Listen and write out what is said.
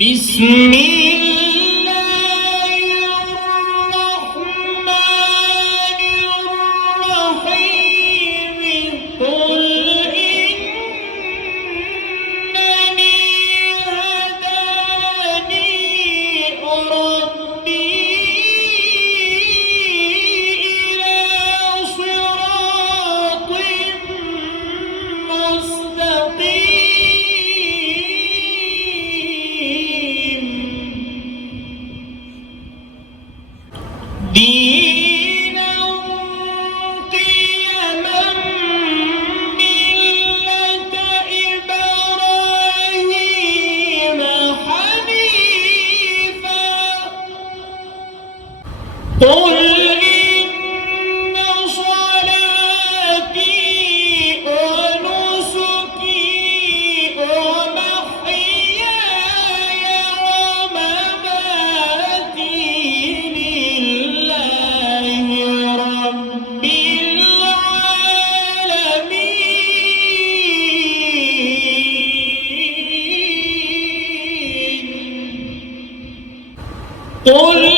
بسم الله الرحمن الرحيم قل إنني هداني ربي إلى صراط مستقيم دينا قيما ملة إبراهيم حنيفا قل إن صلاتي ونسكي ومحياي ومماتي لله رب العالمين قل